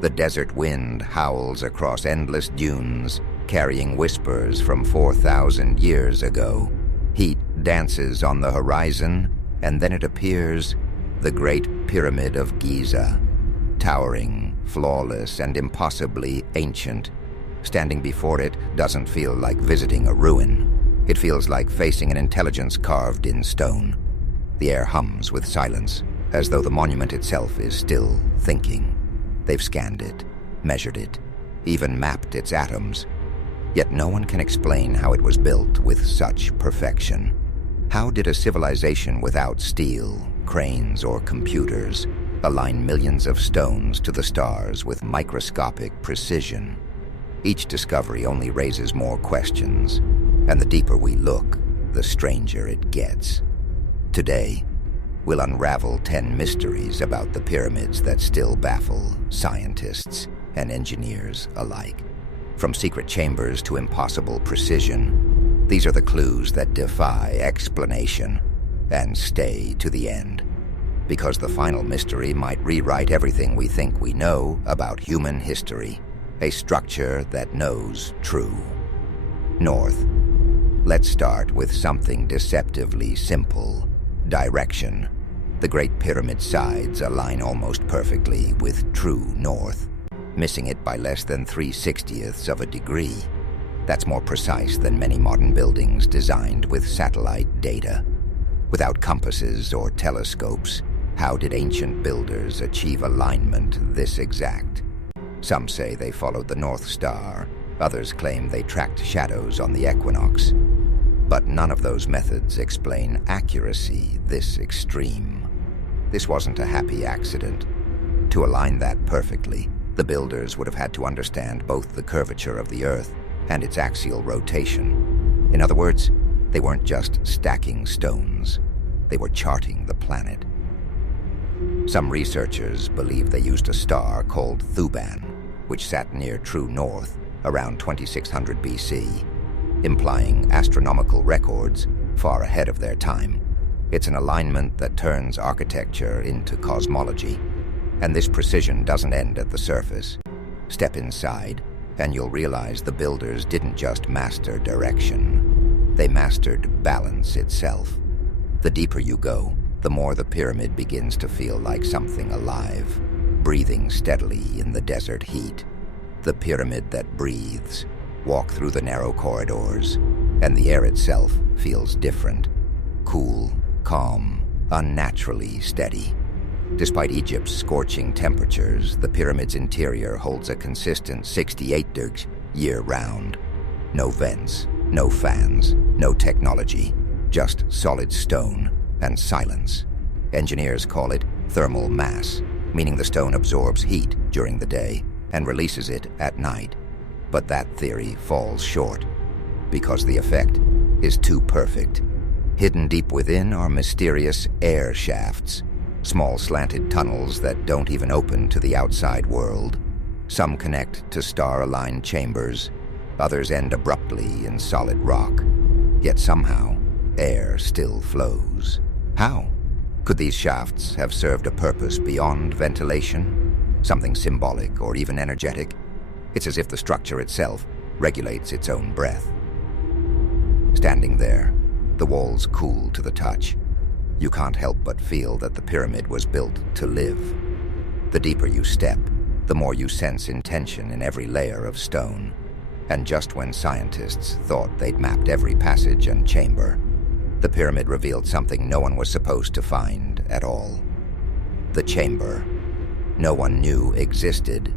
The desert wind howls across endless dunes, carrying whispers from 4,000 years ago. Heat dances on the horizon, and then it appears, the Great Pyramid of Giza. Towering, flawless, and impossibly ancient. Standing before it doesn't feel like visiting a ruin. It feels like facing an intelligence carved in stone. The air hums with silence, as though the monument itself is still thinking. They've scanned it, measured it, even mapped its atoms. Yet no one can explain how it was built with such perfection. How did a civilization without steel, cranes, or computers align millions of stones to the stars with microscopic precision? Each discovery only raises more questions, and the deeper we look, the stranger it gets. Today, we'll unravel 10 mysteries about the pyramids that still baffle scientists and engineers alike. From secret chambers to impossible precision, these are the clues that defy explanation and stay to the end. Because the final mystery might rewrite everything we think we know about human history. A structure that knows true north. Let's start with something deceptively simple: direction. The Great Pyramid sides align almost perfectly with true north, missing it by less than 3/60ths of a degree. That's more precise than many modern buildings designed with satellite data. Without compasses or telescopes, how did ancient builders achieve alignment this exact? Some say they followed the North Star, others claim they tracked shadows on the equinox. But none of those methods explain accuracy this extreme. This wasn't a happy accident. To align that perfectly, the builders would have had to understand both the curvature of the Earth and its axial rotation. In other words, they weren't just stacking stones, they were charting the planet. Some researchers believe they used a star called Thuban, which sat near true north around 2600 BC, implying astronomical records far ahead of their time. It's an alignment that turns architecture into cosmology. And this precision doesn't end at the surface. Step inside, and you'll realize the builders didn't just master direction. They mastered balance itself. The deeper you go, the more the pyramid begins to feel like something alive, breathing steadily in the desert heat. The pyramid that breathes. Walk through the narrow corridors, and the air itself feels different. Cool, calm, unnaturally steady. Despite Egypt's scorching temperatures, the pyramid's interior holds a consistent 68 degrees year-round. No vents, no fans, no technology, just solid stone and silence. Engineers call it thermal mass, meaning the stone absorbs heat during the day and releases it at night. But that theory falls short, because the effect is too perfect. Hidden deep within are mysterious air shafts, small slanted tunnels that don't even open to the outside world. Some connect to star-aligned chambers, others end abruptly in solid rock. Yet somehow, air still flows. How? Could these shafts have served a purpose beyond ventilation? Something symbolic or even energetic? It's as if the structure itself regulates its own breath. Standing there, the walls cool to the touch. You can't help but feel that the pyramid was built to live. The deeper you step, the more you sense intention in every layer of stone. And just when scientists thought they'd mapped every passage and chamber, the pyramid revealed something no one was supposed to find at all. The chamber no one knew existed.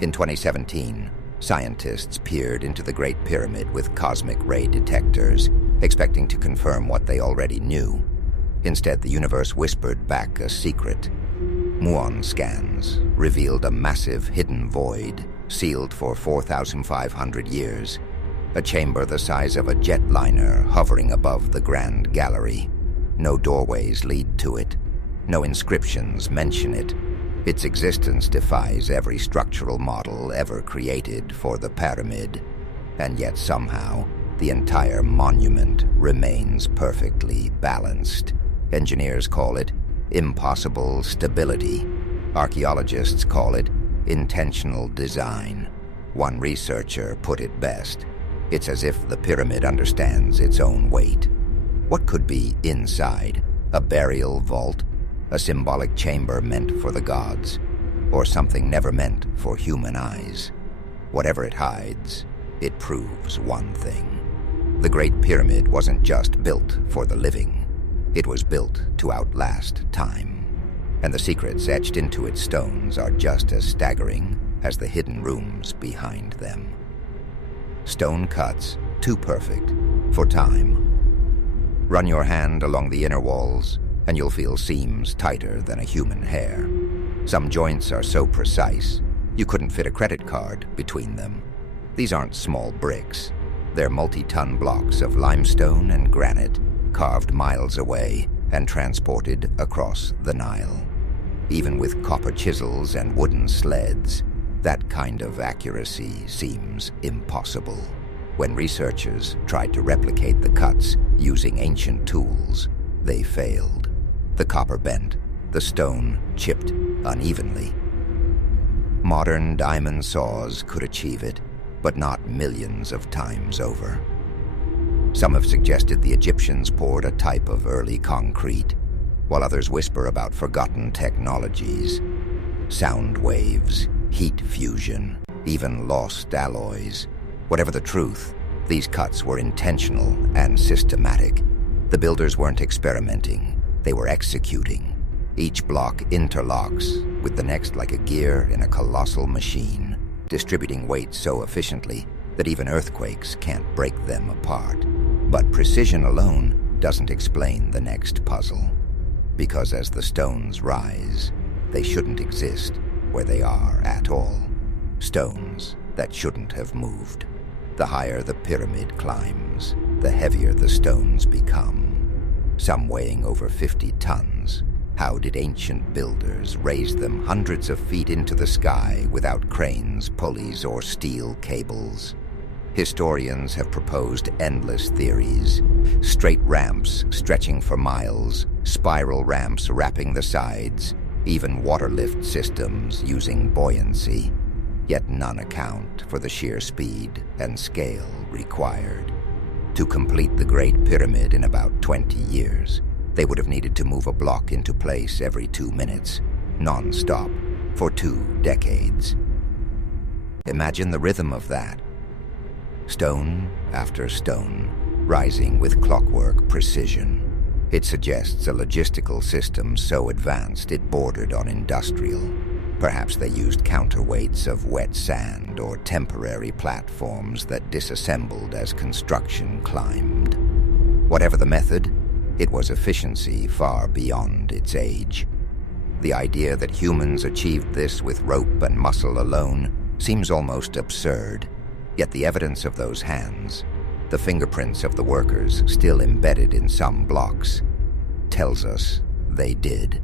In 2017, scientists peered into the Great Pyramid with cosmic ray detectors, expecting to confirm what they already knew. Instead, the universe whispered back a secret. Muon scans revealed a massive hidden void, sealed for 4,500 years. A chamber the size of a jetliner hovering above the Grand Gallery. No doorways lead to it. No inscriptions mention it. Its existence defies every structural model ever created for the pyramid. And yet somehow, the entire monument remains perfectly balanced. Engineers call it impossible stability. Archaeologists call it intentional design. One researcher put it best. It's as if the pyramid understands its own weight. What could be inside? A burial vault? A symbolic chamber meant for the gods? Or something never meant for human eyes? Whatever it hides, it proves one thing. The Great Pyramid wasn't just built for the living. It was built to outlast time. And the secrets etched into its stones are just as staggering as the hidden rooms behind them. Stone cuts, too perfect for time. Run your hand along the inner walls, and you'll feel seams tighter than a human hair. Some joints are so precise, you couldn't fit a credit card between them. These aren't small bricks. They're multi-ton blocks of limestone and granite, carved miles away and transported across the Nile. Even with copper chisels and wooden sleds, that kind of accuracy seems impossible. When researchers tried to replicate the cuts using ancient tools, they failed. The copper bent, the stone chipped unevenly. Modern diamond saws could achieve it, but not millions of times over. Some have suggested the Egyptians poured a type of early concrete, while others whisper about forgotten technologies. Sound waves, heat fusion, even lost alloys. Whatever the truth, these cuts were intentional and systematic. The builders weren't experimenting, they were executing. Each block interlocks with the next like a gear in a colossal machine, distributing weight so efficiently that even earthquakes can't break them apart. But precision alone doesn't explain the next puzzle. Because as the stones rise, they shouldn't exist where they are at all. Stones that shouldn't have moved. The higher the pyramid climbs, the heavier the stones become. Some weighing over 50 tons. How did ancient builders raise them hundreds of feet into the sky without cranes, pulleys, or steel cables? Historians have proposed endless theories. Straight ramps stretching for miles, spiral ramps wrapping the sides, even water lift systems using buoyancy. Yet none account for the sheer speed and scale required. To complete the Great Pyramid in about 20 years, they would have needed to move a block into place every 2 minutes, non-stop, for 2 decades. Imagine the rhythm of that. Stone after stone, rising with clockwork precision. It suggests a logistical system so advanced it bordered on industrial. Perhaps they used counterweights of wet sand or temporary platforms that disassembled as construction climbed. Whatever the method, it was efficiency far beyond its age. The idea that humans achieved this with rope and muscle alone seems almost absurd, yet the evidence of those hands, the fingerprints of the workers still embedded in some blocks, tells us they did.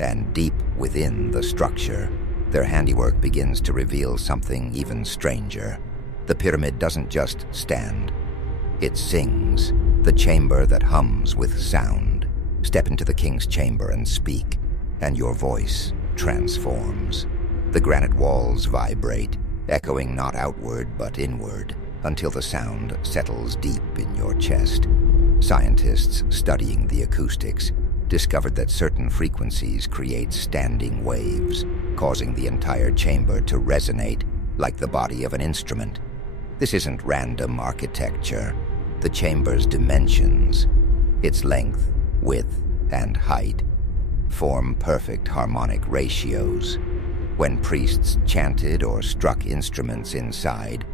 And deep within the structure, their handiwork begins to reveal something even stranger. The pyramid doesn't just stand. It sings, the chamber that hums with sound. Step into the king's chamber and speak, and your voice transforms. The granite walls vibrate, echoing not outward but inward, until the sound settles deep in your chest. Scientists studying the acoustics discovered that certain frequencies create standing waves, causing the entire chamber to resonate like the body of an instrument. This isn't random architecture. The chamber's dimensions, its length, width, and height, form perfect harmonic ratios. When priests chanted or struck instruments inside,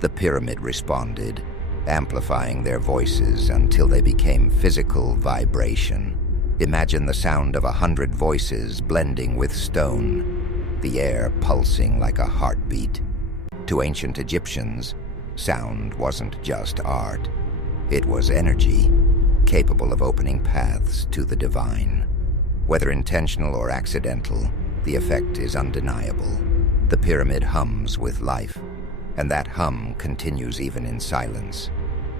the pyramid responded, amplifying their voices until they became physical vibration. Imagine the sound of 100 voices blending with stone, the air pulsing like a heartbeat. To ancient Egyptians, sound wasn't just art. It was energy, capable of opening paths to the divine. Whether intentional or accidental, the effect is undeniable. The pyramid hums with life, and that hum continues even in silence,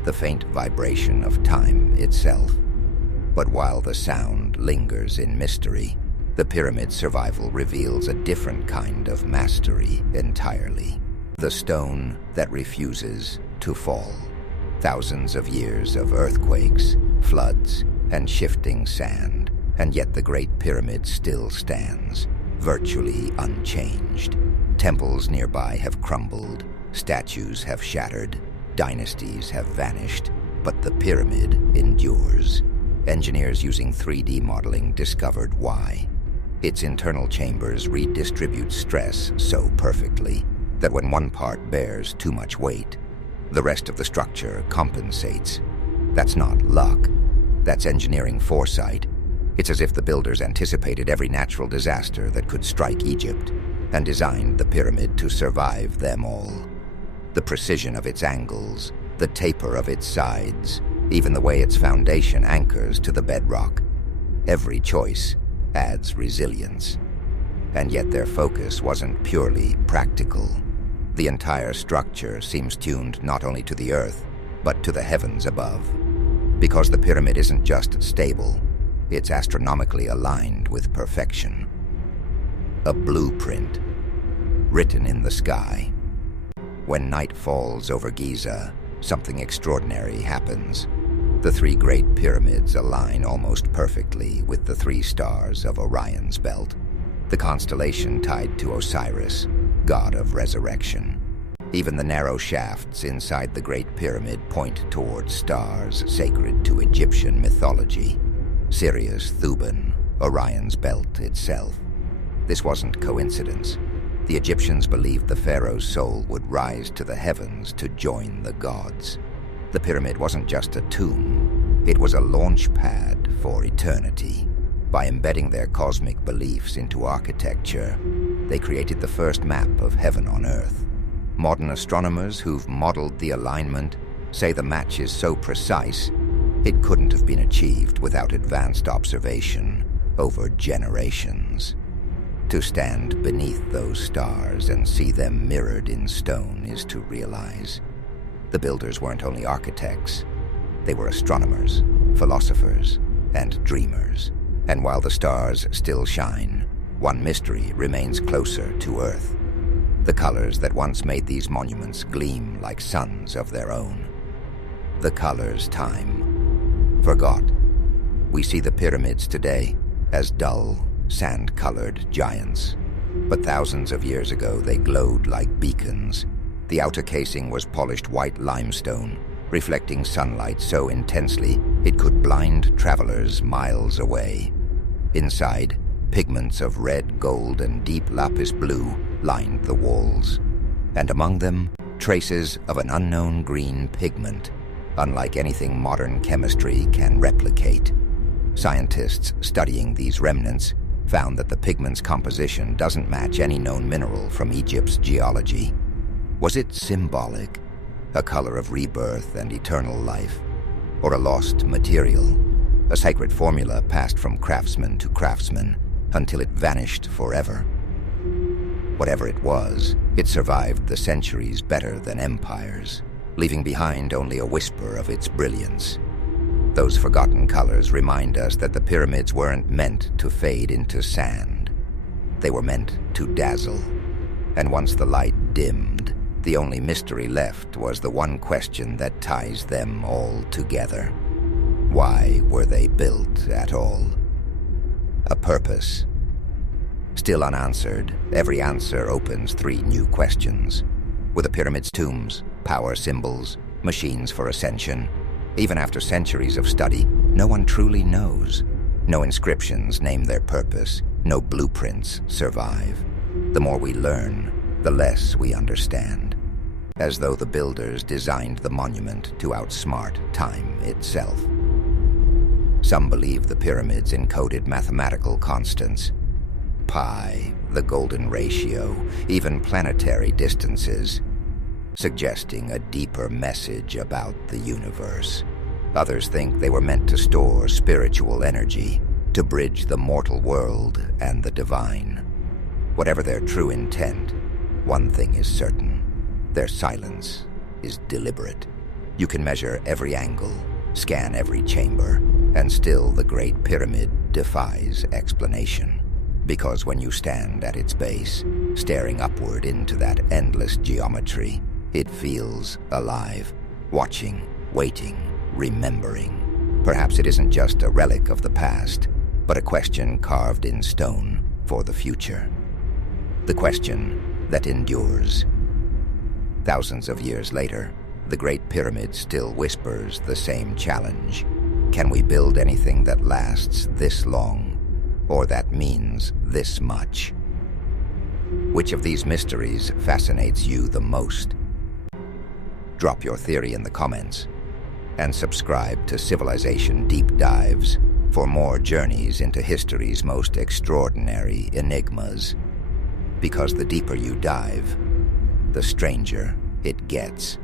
the faint vibration of time itself. But while the sound lingers in mystery, The pyramid's survival reveals a different kind of mastery entirely. The stone that refuses to fall. Thousands of years of earthquakes, floods, and shifting sand, and yet the Great Pyramid still stands, virtually unchanged. Temples nearby have crumbled, statues have shattered, dynasties have vanished, but the pyramid endures. Engineers using 3D modeling discovered why. Its internal chambers redistribute stress so perfectly that when one part bears too much weight, the rest of the structure compensates. That's not luck. That's engineering foresight. It's as if the builders anticipated every natural disaster that could strike Egypt and designed the pyramid to survive them all. The precision of its angles, the taper of its sides, even the way its foundation anchors to the bedrock. Every choice adds resilience. And yet their focus wasn't purely practical. The entire structure seems tuned not only to the earth, but to the heavens above. Because the pyramid isn't just stable, it's astronomically aligned with perfection. A blueprint, written in the sky. When night falls over Giza, something extraordinary happens. The three Great Pyramids align almost perfectly with the three stars of Orion's belt, the constellation tied to Osiris, god of resurrection. Even the narrow shafts inside the Great Pyramid point towards stars sacred to Egyptian mythology. Sirius, Thuban, Orion's belt itself. This wasn't coincidence. The Egyptians believed the pharaoh's soul would rise to the heavens to join the gods. The pyramid wasn't just a tomb, it was a launch pad for eternity. By embedding their cosmic beliefs into architecture, they created the first map of heaven on earth. Modern astronomers who've modeled the alignment say the match is so precise, it couldn't have been achieved without advanced observation over generations. To stand beneath those stars and see them mirrored in stone is to realize the builders weren't only architects, they were astronomers, philosophers, and dreamers. And while the stars still shine, one mystery remains closer to Earth. The colors that once made these monuments gleam like suns of their own. The colors time forgot. We see the pyramids today as dull, sand-colored giants. But thousands of years ago, they glowed like beacons. The outer casing was polished white limestone, reflecting sunlight so intensely it could blind travelers miles away. Inside, pigments of red, gold, and deep lapis blue lined the walls. And among them, traces of an unknown green pigment, unlike anything modern chemistry can replicate. Scientists studying these remnants found that the pigment's composition doesn't match any known mineral from Egypt's geology. Was it symbolic, a color of rebirth and eternal life, or a lost material, a sacred formula passed from craftsman to craftsman until it vanished forever? Whatever it was, it survived the centuries better than empires, leaving behind only a whisper of its brilliance. Those forgotten colors remind us that the pyramids weren't meant to fade into sand. They were meant to dazzle. And once the light dimmed, the only mystery left was the one question that ties them all together. Why were they built at all? A purpose. Still unanswered, every answer opens three new questions. Were the pyramids tombs, power symbols, machines for ascension? Even after centuries of study, no one truly knows. No inscriptions name their purpose, no blueprints survive. The more we learn, the less we understand. As though the builders designed the monument to outsmart time itself. Some believe the pyramids encoded mathematical constants. Pi, the golden ratio, even planetary distances, suggesting a deeper message about the universe. Others think they were meant to store spiritual energy, to bridge the mortal world and the divine. Whatever their true intent, one thing is certain. Their silence is deliberate. You can measure every angle, scan every chamber, and still the Great Pyramid defies explanation. Because when you stand at its base, staring upward into that endless geometry, it feels alive, watching, waiting, remembering. Perhaps it isn't just a relic of the past, but a question carved in stone for the future. The question that endures. Thousands of years later, the Great Pyramid still whispers the same challenge. Can we build anything that lasts this long, or that means this much? Which of these mysteries fascinates you the most? Drop your theory in the comments, and subscribe to Civilization Deep Dives for more journeys into history's most extraordinary enigmas. Because the deeper you dive, the stranger it gets.